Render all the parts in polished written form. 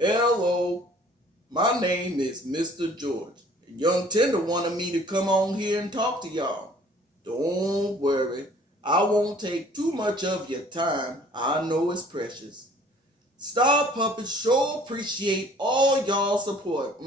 Hello, my name is Mr. George. Young Tender wanted me to come on here and talk to y'all. Don't worry, I won't take too much of your time. I know it's precious. Star Puppets sure appreciate all y'all support.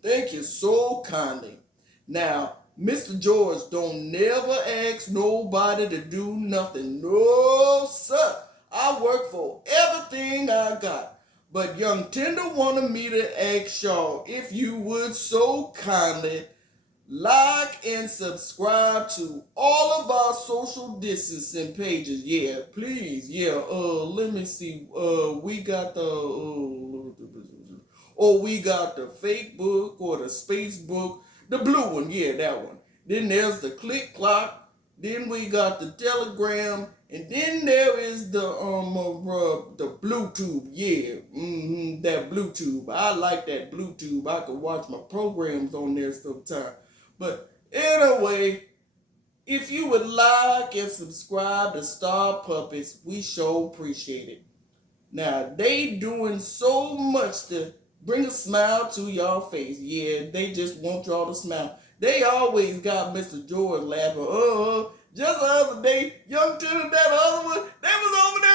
Thank you so kindly. Now, Mr. George don't never ask nobody to do nothing. No, sir. I work for everything I got. But Young Tender wanted me to ask y'all if you would so kindly like and subscribe to all of our social distancing pages. Yeah, please. Yeah. Let me see. We got the. We got the Facebook or the Spacebook, the blue one. Yeah, that one. Then there's the Click Clock. Then we got the Telegram, and then there is the Bluetooth. Yeah, that Bluetooth. I like that Bluetooth. I can watch my programs on there sometimes. But anyway, if you would like and subscribe to Star Puppets, we sure appreciate it. Now, they doing so much to bring a smile to y'all face. Yeah, they just want y'all to smile. They always got Mr. George laughing. Just the other day, Young Tuna, that other one, they was over there